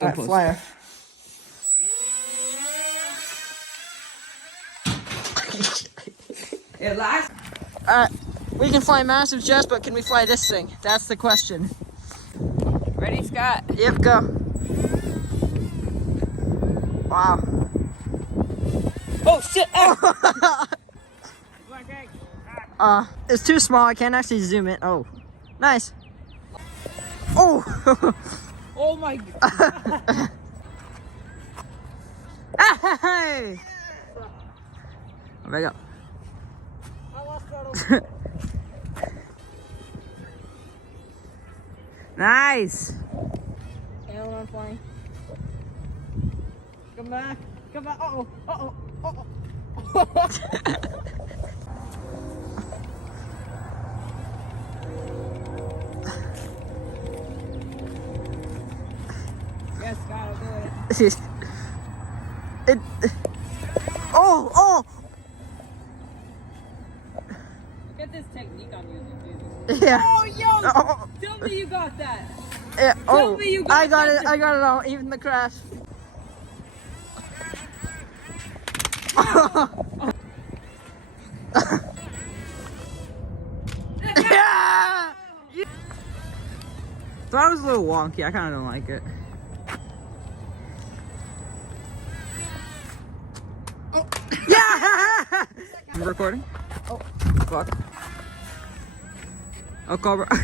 Alright, flyer. It lags. We can fly massive jets, but can we fly this thing? That's the question. Ready, Scott? Yep, go. Wow. Oh shit! It's too small. I can't actually zoom it. Oh, nice. Oh. Oh my god! Hey. Oh, back up. I lost that. Nice. And I'm flying. Come back. Come back. Uh oh. Uh oh. Uh oh. Yes, gotta do it. It. Oh, oh. Look at this technique I'm using, dude. Yeah. Oh, yo! Oh, Tell me you got that. yeah. Tell Oh, me you got I got that. it. I got it all. Even the crash. Yeah. Thought it was a little wonky. I kind of don't like it. Oh. Yeah. You recording? Oh. Fuck. Oh, Cobra. I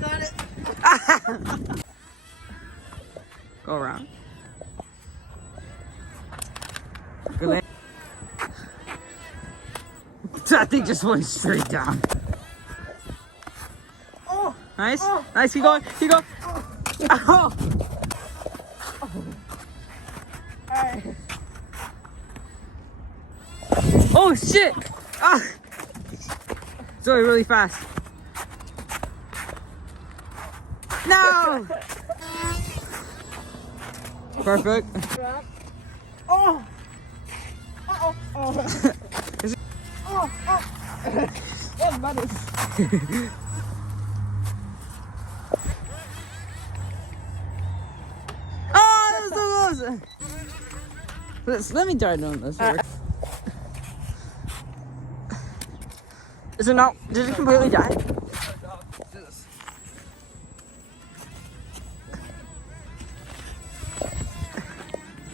got it. Go around. Good land. That thing just went straight down. Oh. Nice. Oh. Nice. Keep going. Keep going. Oh. Alright. Oh shit! Ah. It's going really fast. No! Perfect. Oh. Oh. Oh. Is it- Oh. Oh. Yes, buddy. Oh, that was so close! Let me try doing this. Is it not? Did it completely die?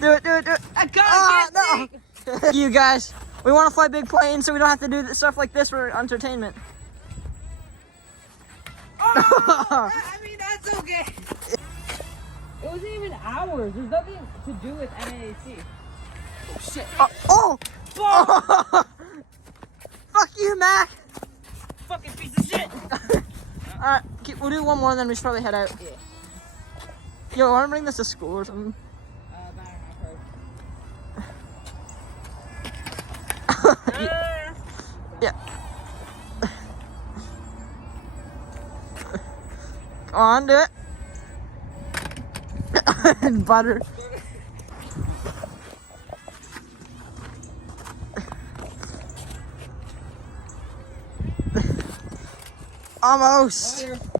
Do it, do it, do it. I got Ah, no. You guys, we want to fly big planes so we don't have to do stuff like this for entertainment. Oh, I mean, that's okay. It wasn't even ours. There's nothing to do with NAAC. Oh, shit. Oh! Oh, Fuck you, Mac! fucking piece of shit. Alright, we'll do one more and then we should probably head out. Yeah. Yo, wanna bring this to school or something? Yeah. Come on, do it. Butter. Almost.